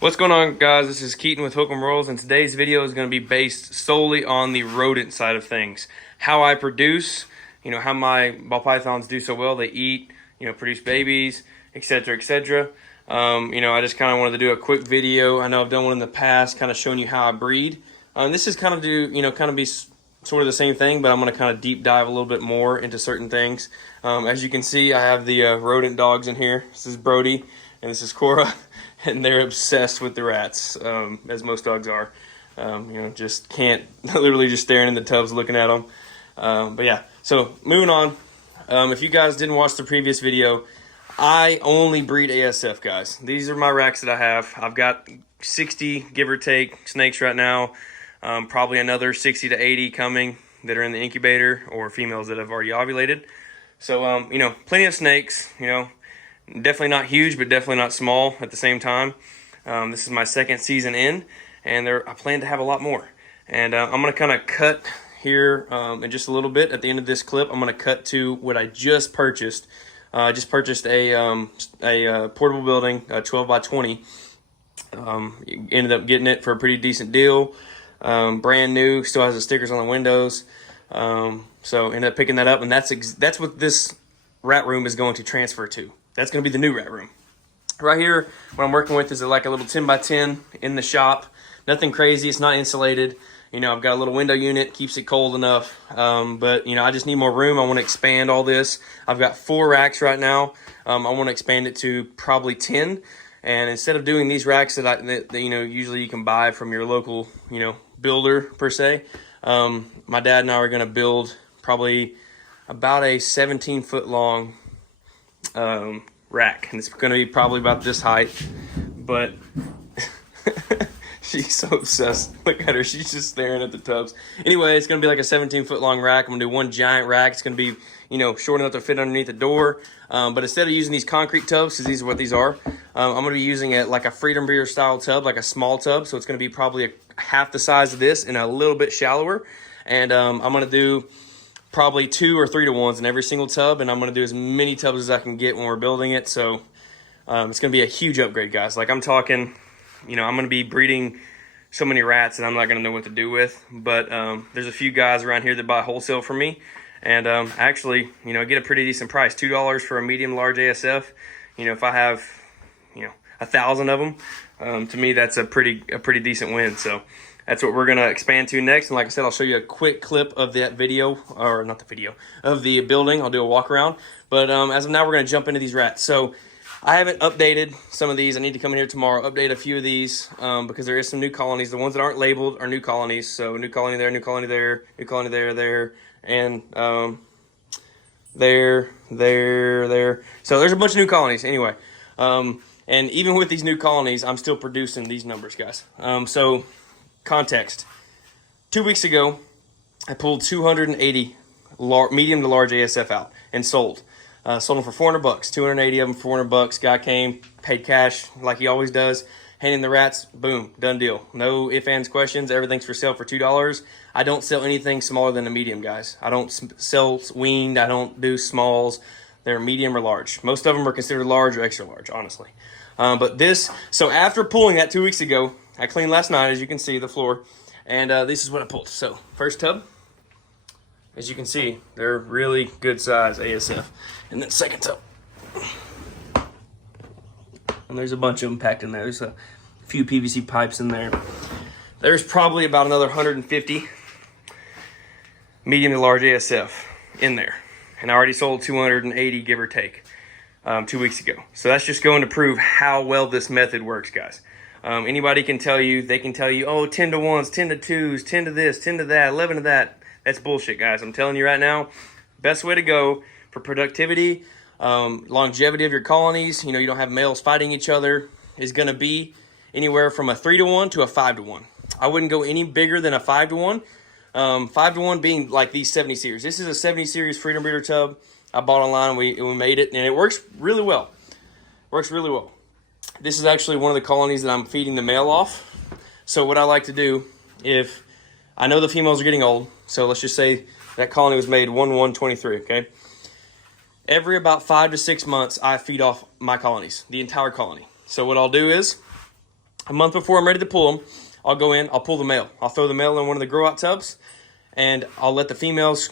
What's going on, guys? This is Keaton with Hook'em Rolls, and today's video is going to be based solely on the rodent side of things. How I produce, how my ball pythons do so well. They eat, produce babies, etc., etc. I just kind of wanted to do a quick video. I know I've done one in the past, kind of showing you how I breed. This is kind of be sort of the same thing, but I'm going to kind of deep dive a little bit more into certain things. As you can see, I have the rodent dogs in here. This is Brody, and this is Cora. And they're obsessed with the rats, as most dogs are. Just can't, literally just staring in the tubs looking at them. But yeah, so moving on. If you guys didn't watch the previous video, I only breed ASF, guys. These are my racks that I have. I've got 60, give or take, snakes right now. Probably another 60 to 80 coming that are in the incubator, or females that have already ovulated. So, plenty of snakes, Definitely not huge, but definitely not small at the same time. This is my second season in, and I plan to have a lot more. And I'm going to kind of cut here in just a little bit. At the end of this clip, I'm going to cut to what I just purchased. I just purchased a portable building, 12 by 20. Ended up getting it for a pretty decent deal. Brand new, still has the stickers on the windows. So ended up picking that up, and that's what this rat room is going to transfer to. That's going to be the new rat room. Right here, what I'm working with is like a little 10 by 10 in the shop. Nothing crazy. It's not insulated. I've got a little window unit, keeps it cold enough. But I just need more room. I want to expand all this. I've got 4 racks right now. I want to expand it to probably 10. And instead of doing these racks that usually you can buy from your local, builder per se, my dad and I are going to build probably about a 17-foot long rack, and it's going to be probably about this height. But she's so obsessed. Look at her, she's just staring at the tubs. Anyway, it's going to be like a 17-foot long rack. I'm going to do one giant rack. It's going to be short enough to fit underneath the door, but instead of using these concrete tubs, because these are what these are, I'm going to be using it like a freedom breeder style tub, like a small tub. So it's going to be probably half the size of this and a little bit shallower. And I'm going to do probably 2 or 3 to 1s in every single tub, and I'm going to do as many tubs as I can get when we're building it. So it's going to be a huge upgrade, guys. Like, I'm talking, I'm going to be breeding so many rats that I'm not going to know what to do with. But there's a few guys around here that buy wholesale from me, and actually, get a pretty decent price. $2 for a medium large ASF. If I have 1,000 of them, to me that's a pretty decent win. So that's what we're going to expand to next. And like I said, I'll show you a quick clip of that video, or not the video, of the building. I'll do a walk around. But as of now, we're going to jump into these rats. So I haven't updated some of these. I need to come in here tomorrow, update a few of these, because there is some new colonies. The ones that aren't labeled are new colonies. So new colony there, new colony there, new colony there, and there. So there's a bunch of new colonies anyway. And even with these new colonies, I'm still producing these numbers, guys. So context. 2 weeks ago, I pulled 280 medium to large ASF out and sold. Sold them for $400. 280 of them for $400. Guy came, paid cash like he always does. Handing the rats, boom, done deal. No ifs, ands, questions. Everything's for sale for $2. I don't sell anything smaller than a medium, guys. I don't sell weaned. I don't do smalls. They're medium or large. Most of them are considered large or extra large, honestly. So after pulling that 2 weeks ago, I cleaned last night, as you can see, the floor, and this is what I pulled. So first tub, as you can see, they're really good size ASF. And then second tub, and there's a bunch of them packed in there. There's a few PVC pipes in there. There's probably about another 150 medium to large ASF in there. And I already sold 280, give or take, 2 weeks ago. So that's just going to prove how well this method works, guys. Anybody can tell you, oh, 10 to 1s, 10 to 2s, 10 to this, 10 to that, 11 to that. That's bullshit, guys. I'm telling you right now, best way to go for productivity, longevity of your colonies, you don't have males fighting each other, is going to be anywhere from a 3 to 1 to a 5 to 1. I wouldn't go any bigger than a 5 to 1. 5 to 1 being like these 70 series. This is a 70 series Freedom Breeder tub I bought online, and we made it, and it works really well. This is actually one of the colonies that I'm feeding the male off. So what I like to do, if I know the females are getting old, so let's just say that colony was made 1/1/23, okay? Every about 5 to 6 months, I feed off my colonies, the entire colony. So what I'll do is, a month before I'm ready to pull them, I'll go in, I'll pull the male. I'll throw the male in one of the grow out tubs, and I'll let the females,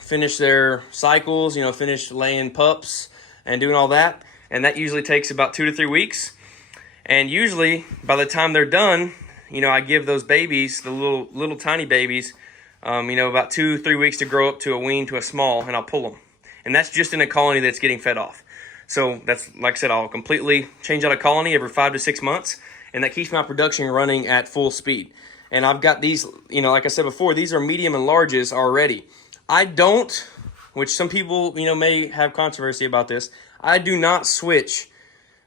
finish their cycles, finish laying pups and doing all that. And that usually takes about 2 to 3 weeks. And usually by the time they're done, I give those babies, the little tiny babies, about 2-3 weeks to grow up to a wean to a small, and I'll pull them. And that's just in a colony that's getting fed off. So that's, like I said, I'll completely change out a colony every 5 to 6 months, and that keeps my production running at full speed. And I've got these, like I said before, these are medium and larges already. I don't, which some people, may have controversy about this, I do not switch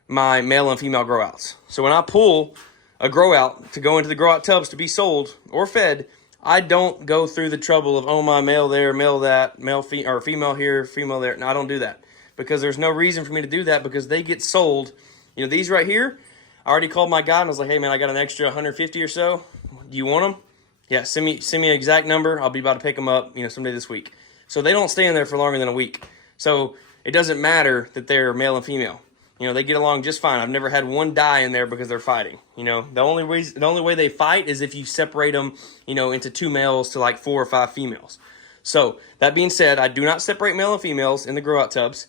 my male and female grow outs. So when I pull a grow out to go into the grow out tubs to be sold or fed, I don't go through the trouble of, oh, my male there, male that, or female here, female there. No, I don't do that, because there's no reason for me to do that, because they get sold. These right here, I already called my guy and I was like, hey man, I got an extra 150 or so. Do you want them? Yeah, send me an exact number. I'll be about to pick them up, someday this week. So they don't stay in there for longer than a week. So it doesn't matter that they're male and female. They get along just fine. I've never had one die in there because they're fighting. The only way they fight is if you separate them, into 2 males to like 4 or 5 females. So that being said, I do not separate male and females in the grow out tubs.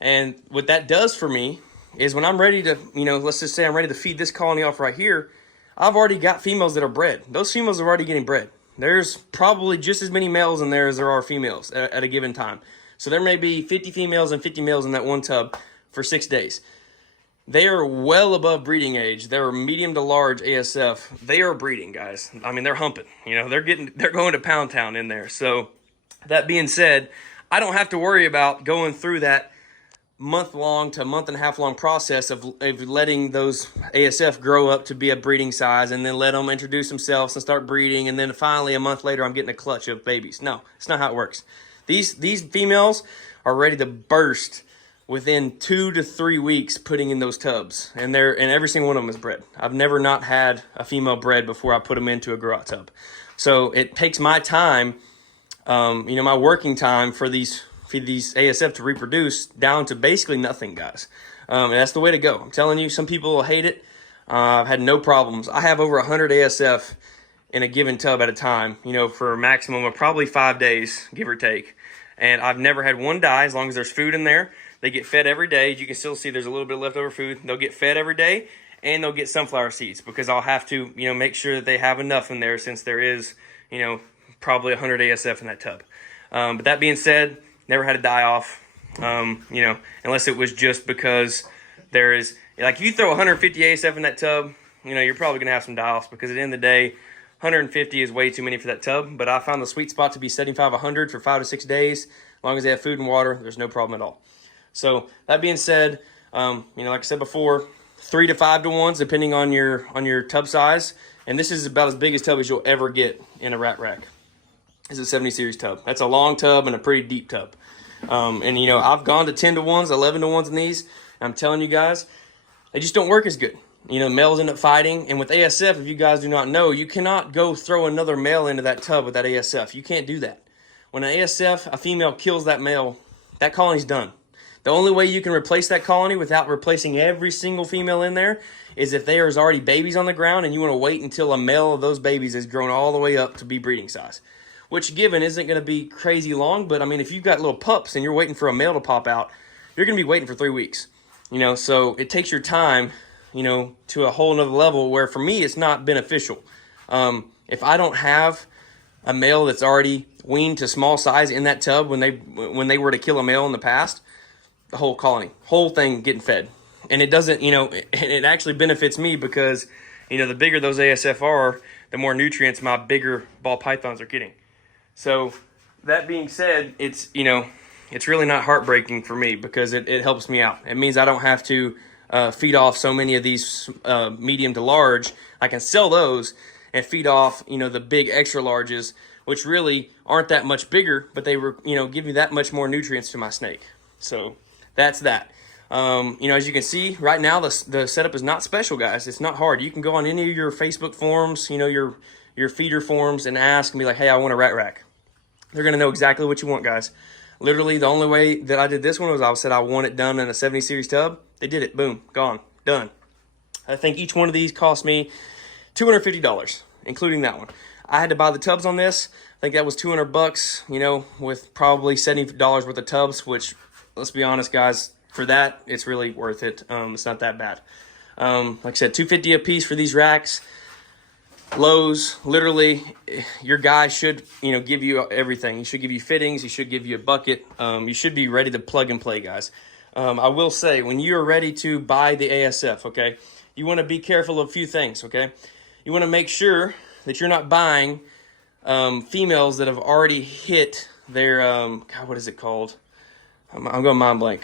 And what that does for me is when I'm ready to, let's just say I'm ready to feed this colony off right here, I've already got females that are bred. Those females are already getting bred. There's probably just as many males in there as there are females at a given time. So there may be 50 females and 50 males in that one tub for 6 days. They are well above breeding age. They're medium to large ASF. They are breeding, guys. I mean, they're humping. They're going to Pound Town in there. So that being said, I don't have to worry about going through that month-long to month-and-a-half-long process of letting those ASF grow up to be a breeding size, and then let them introduce themselves and start breeding, and then finally a month later I'm getting a clutch of babies. No, it's not how it works. These females are ready to burst within 2 to 3 weeks putting in those tubs, and every single one of them is bred. I've never not had a female bred before I put them into a grow out tub. So it takes my time, my working time for these ASF to reproduce down to basically nothing, guys. And that's the way to go. I'm telling you, some people will hate it. I've had no problems. I have over 100 ASF in a given tub at a time, for a maximum of probably 5 days, give or take. And I've never had one die as long as there's food in there. They get fed every day. You can still see there's a little bit of leftover food. They'll get fed every day, and they'll get sunflower seeds, because I'll have to, make sure that they have enough in there, since there is, probably 100 ASF in that tub. But that being said, never had a die off, unless it was just because there is, like, if you throw 150 ASF in that tub, you're probably going to have some die offs, because at the end of the day, 150 is way too many for that tub. But I found the sweet spot to be 75-100 for 5 to 6 days. As long as they have food and water, there's no problem at all. So that being said, like I said before, 3 to 5 to 1, depending on your tub size. And this is about as big a tub as you'll ever get in a rat rack. It's a 70 series tub. That's a long tub and a pretty deep tub. And I've gone to 10 to 1s, 11 to 1s in these. I'm telling you guys, they just don't work as good. Males end up fighting. And with ASF, if you guys do not know, you cannot go throw another male into that tub with that ASF. You can't do that. When an ASF, a female, kills that male, that colony's done. The only way you can replace that colony without replacing every single female in there is if there's already babies on the ground, and you want to wait until a male of those babies is grown all the way up to be breeding size. Which, given, isn't going to be crazy long, but I mean, if you've got little pups and you're waiting for a male to pop out, you're going to be waiting for 3 weeks. So it takes your time, to a whole nother level, where for me it's not beneficial. If I don't have a male that's already weaned to small size in that tub when they were to kill a male in the past, the whole colony, whole thing getting fed. And it doesn't, it actually benefits me, because, the bigger those ASF are, the more nutrients my bigger ball pythons are getting. So that being said, it's really not heartbreaking for me, because it helps me out. It means I don't have to feed off so many of these medium to large. I can sell those and feed off, the big extra larges, which really aren't that much bigger, but they were, give me that much more nutrients to my snake. So that's that. As you can see right now, the setup is not special, guys. It's not hard. You can go on any of your Facebook forums, your feeder forums, and ask and be like, hey, I want a rat rack. They're going to know exactly what you want, guys. Literally, the only way that I did this one was I said I want it done in a 70 series tub. They did it. Boom. Gone. Done. I think each one of these cost me $250, including that one. I had to buy the tubs on this. I think that was $200, you know, with probably $70 worth of tubs, which, let's be honest, guys, for that, it's really worth it. It's not that bad. Like I said, $250 a piece for these racks. Lowe's, literally, your guy should, you know, give you everything. He should give you fittings. He should give you a bucket. You should be ready to plug and play, guys. I will say, when you're ready to buy the ASF, okay, you want to be careful of a few things, okay? You want to make sure that you're not buying females that have already hit their, God, what is it called? I'm going mind blank.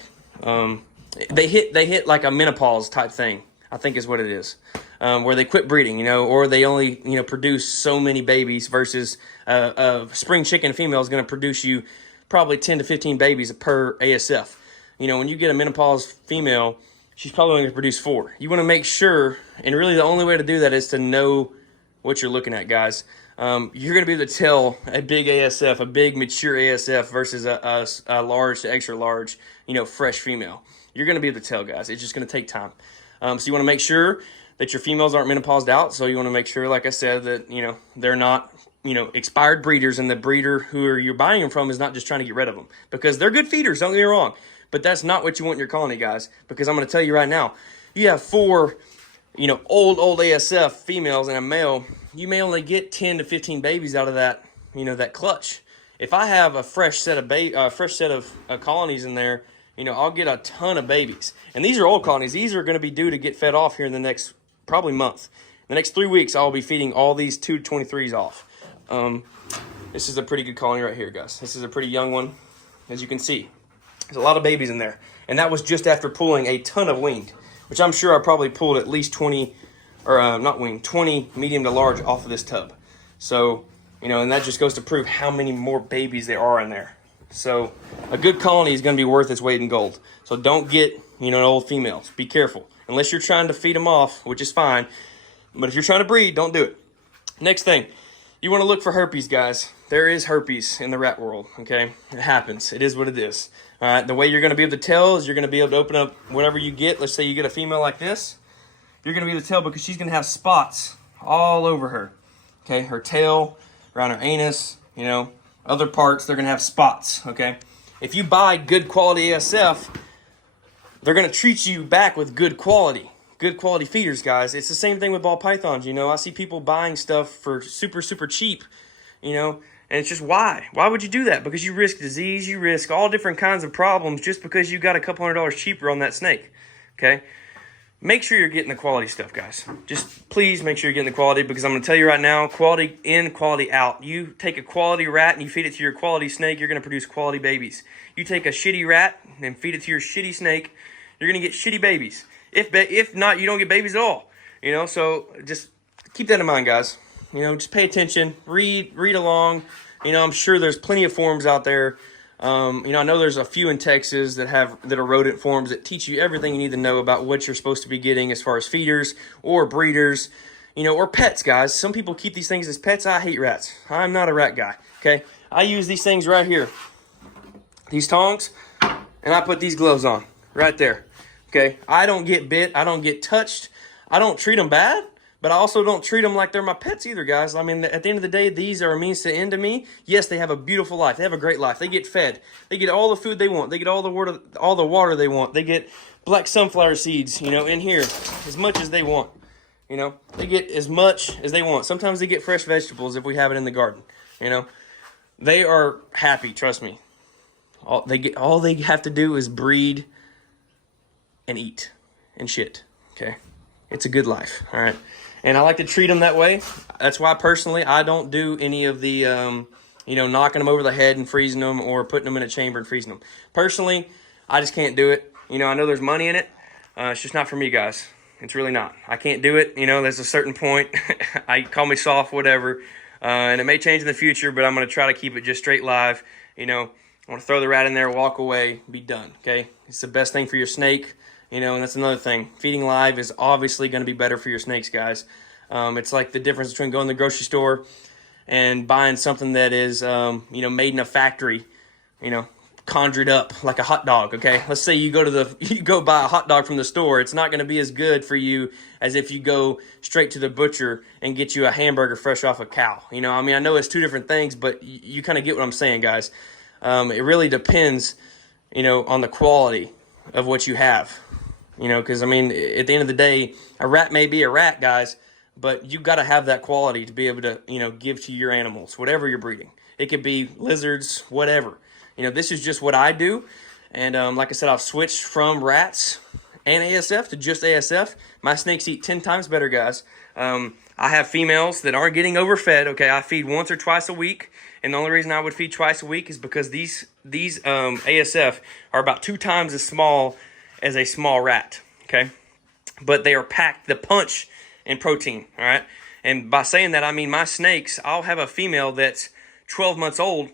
They hit like a menopause type thing, I think is what it is. Where they quit breeding, you know, or they only, you know, produce so many babies versus a spring chicken female is going to produce you probably 10 to 15 babies per ASF. You know, when you get a menopause female, she's probably going to produce 4. You want to make sure, and really the only way to do that is to know what you're looking at, guys. You're going to be able to tell a big ASF, a big mature ASF versus a large to extra large, you know, fresh female. You're going to be able to tell, guys. It's just going to take time. So you want to make sure that your females aren't menopaused out. So you want to make sure, like I said, that, you know, they're not, you know, expired breeders, and the breeder who you're buying them from is not just trying to get rid of them, because they're good feeders, don't get me wrong. But that's not what you want in your colony, guys, because I'm going to tell you right now, you have 4, you know, old ASF females and a male, you may only get 10 to 15 babies out of that, you know, that clutch. If I have a fresh set of colonies in there, you know, I'll get a ton of babies. And these are old colonies. These are going to be due to get fed off here in the next probably month. In the next 3 weeks, I'll be feeding all these 2 to 23s off. This is a pretty good colony right here, guys. This is a pretty young one, as you can see. There's a lot of babies in there. And that was just after pulling a ton of winged, which I'm sure I probably pulled at least 20, or not winged, 20 medium to large off of this tub. So, you know, and that just goes to prove how many more babies there are in there. So a good colony is going to be worth its weight in gold. So don't get, you know, old females. Be careful. Unless you're trying to feed them off, which is fine. But if you're trying to breed, don't do it. Next thing, you want to look for herpes, guys. There is herpes in the rat world, okay? It happens. It is what it is. All right, the way you're going to be able to tell is you're going to be able to open up whatever you get. Let's say you get a female like this. You're going to be able to tell because she's going to have spots all over her. Okay, her tail, around her anus, you know, other parts, they're going to have spots, okay? If you buy good quality ASF, they're going to treat you back with good quality feeders, guys. It's the same thing with ball pythons, you know. I see people buying stuff for super, super cheap, you know, and it's just why? Why would you do that? Because you risk disease, you risk all different kinds of problems just because you got a couple $100 cheaper on that snake, okay? Make sure you're getting the quality stuff, guys. Just please make sure you're getting the quality, because I'm going to tell you right now, quality in, quality out. You take a quality rat and you feed it to your quality snake, you're going to produce quality babies. You take a shitty rat and feed it to your shitty snake, you're going to get shitty babies. If not, you don't get babies at all. You know, so just keep that in mind, guys. You know, just pay attention, read along. You know, I'm sure there's plenty of forums out there. You know, I know there's a few in Texas that are rodent forums that teach you everything you need to know about what you're supposed to be getting as far as feeders or breeders, you know, or pets, guys. Some people keep these things as pets. I hate rats. I'm not a rat guy, okay? I use these things right here, these tongs, and I put these gloves on right there, okay? I don't get bit. I don't get touched. I don't treat them bad. But I also don't treat them like they're my pets either, guys. I mean, at the end of the day, these are a means to end to me. Yes, they have a beautiful life. They have a great life. They get fed. They get all the food they want. They get all the water they want. They get black sunflower seeds, you know, in here as much as they want. You know, they get as much as they want. Sometimes they get fresh vegetables if we have it in the garden. You know, they are happy. Trust me. All they have to do is breed and eat and shit. Okay, it's a good life. All right. And I like to treat them that way. That's why, personally, I don't do any of the, you know, knocking them over the head and freezing them or putting them in a chamber and freezing them. Personally, I just can't do it. You know, I know there's money in it. It's just not for me, guys. It's really not. I can't do it. You know, there's a certain point. Call me soft, whatever. And it may change in the future, but I'm going to try to keep it just straight live. You know, I want to throw the rat in there, walk away, be done, okay? It's the best thing for your snake. You know, and that's another thing. Feeding live is obviously going to be better for your snakes, guys. It's like the difference between going to the grocery store and buying something that is, you know, made in a factory, you know, conjured up like a hot dog. Okay, let's say you go buy a hot dog from the store. It's not going to be as good for you as if you go straight to the butcher and get you a hamburger fresh off a cow. You know, I mean, I know it's two different things, but you kind of get what I'm saying, guys. It really depends, you know, on the quality of what you have. You know, because I mean, at the end of the day, a rat may be a rat, guys, but you got to have that quality to be able to, you know, give to your animals, whatever you're breeding. It could be lizards, whatever. You know, this is just what I do. And like I said, I've switched from rats and ASF to just ASF. My snakes eat 10 times better, guys. I have females that aren't getting overfed. Okay, I feed once or twice a week. And the only reason I would feed twice a week is because these ASF are about 2 times as small as a small rat. Okay, but they are packed the punch in protein. All right, and by saying that, I mean my snakes, I'll have a female that's 12 months old,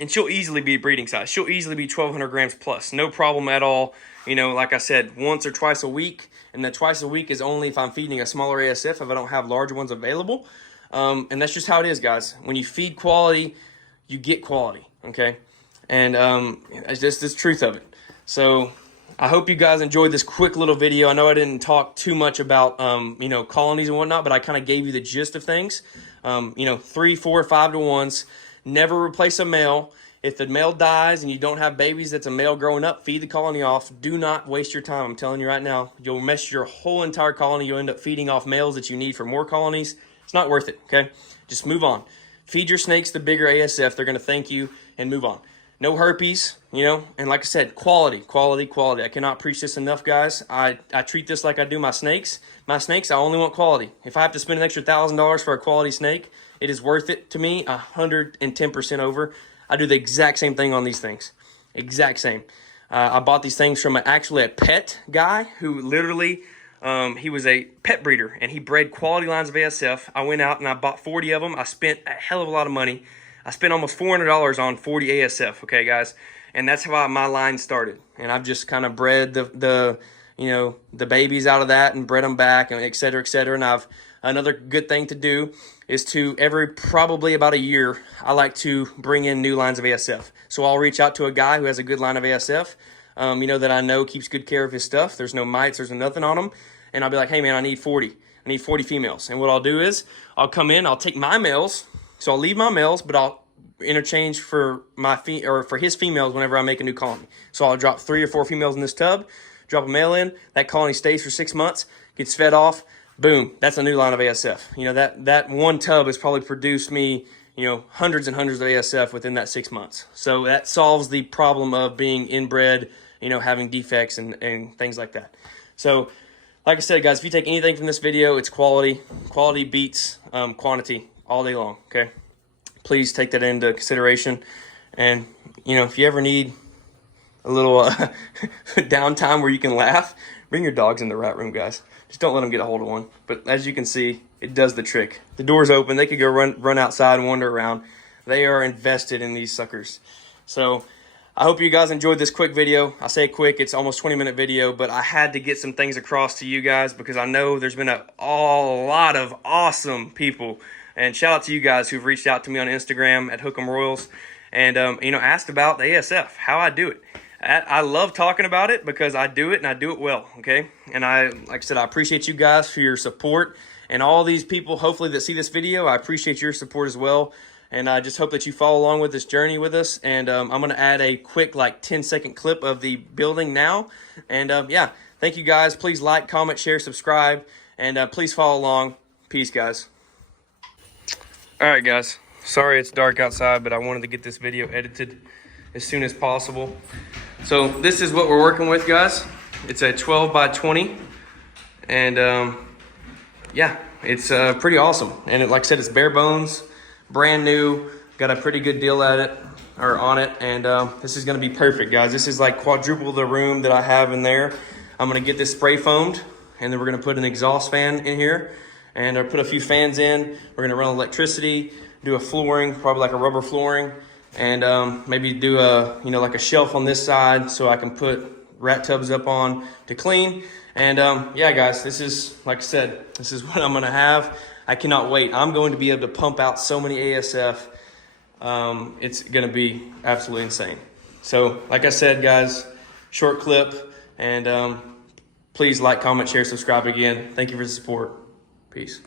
and she'll easily be breeding size. She'll easily be 1,200 grams plus. No problem at all. You know, like I said, once or twice a week. And that twice a week is only if I'm feeding a smaller ASF, if I don't have larger ones available. And that's just how it is, guys. When you feed quality, you get quality, okay? And it's just the truth of it. So I hope you guys enjoyed this quick little video. I know I didn't talk too much about, you know, colonies and whatnot, but I kind of gave you the gist of things. You know, 3, 4, 5 to 1s. Never replace a male. If the male dies and you don't have babies that's a male growing up, feed the colony off. Do not waste your time. I'm telling you right now, you'll mess your whole entire colony. You'll end up feeding off males that you need for more colonies. It's not worth it, okay? Just move on. Feed your snakes the bigger ASF. They're going to thank you, and move on. No herpes, you know, and like I said, quality, quality, quality. I cannot preach this enough, guys. I treat this like I do my snakes. My snakes, I only want quality. If I have to spend an extra $1,000 for a quality snake, it is worth it to me 110% over. I do the exact same thing on these things. Exact same. I bought these things from actually a pet guy who literally, he was a pet breeder, and he bred quality lines of ASF. I went out and I bought 40 of them. I spent a hell of a lot of money. I spent almost $400 on 40 ASF, okay, guys? And that's how my line started. And I've just kind of bred the you know, the babies out of that and bred them back, and et cetera, et cetera. And another good thing to do is to probably about a year, I like to bring in new lines of ASF. So I'll reach out to a guy who has a good line of ASF, you know, that I know keeps good care of his stuff. There's no mites, there's nothing on them. And I'll be like, hey man, I need 40 females. And what I'll do is I'll come in, I'll take my males. So I'll leave my males, but I'll interchange for for his females whenever I make a new colony. So I'll drop 3 or 4 females in this tub, drop a male in, that colony stays for 6 months, gets fed off, boom, that's a new line of ASF. You know, that one tub has probably produced me, you know, hundreds and hundreds of ASF within that 6 months. So that solves the problem of being inbred, you know, having defects and things like that. So like I said, guys, if you take anything from this video, it's quality. Quality beats quantity all day long, okay? Please take that into consideration. And, you know, if you ever need a little downtime where you can laugh, bring your dogs in the rat room, guys. Just don't let them get a hold of one. But as you can see, it does the trick. The door's open. They could go run outside and wander around. They are invested in these suckers. So I hope you guys enjoyed this quick video. I say quick, it's almost 20-minute video, but I had to get some things across to you guys because I know there's been a lot of awesome people. And shout out to you guys who've reached out to me on Instagram at Hook'em Royals and, you know, asked about the ASF, how I do it. I love talking about it because I do it and I do it well, okay? And like I said, I appreciate you guys for your support and all these people, hopefully, that see this video. I appreciate your support as well. And I just hope that you follow along with this journey with us. And I'm going to add a quick, like, 10-second clip of the building now. And, yeah, thank you guys. Please like, comment, share, subscribe. And please follow along. Peace, guys. All right, guys. Sorry it's dark outside, but I wanted to get this video edited as soon as possible. So this is what we're working with, guys. It's a 12 by 20. And, yeah, it's pretty awesome. And like I said, it's bare bones. Brand new, got a pretty good deal on it, and this is going to be perfect, guys. This is like quadruple the room that I have in there. I'm going to get this spray foamed, and then we're going to put an exhaust fan in here, and put a few fans in. We're going to run electricity, do a flooring, probably like a rubber flooring, and maybe do like a shelf on this side so I can put rat tubs up on to clean. And yeah, guys, this is, like I said, this is what I'm going to have. I cannot wait. I'm going to be able to pump out so many ASF. It's going to be absolutely insane. So like I said, guys, short clip, and please like, comment, share, subscribe again. Thank you for the support. Peace.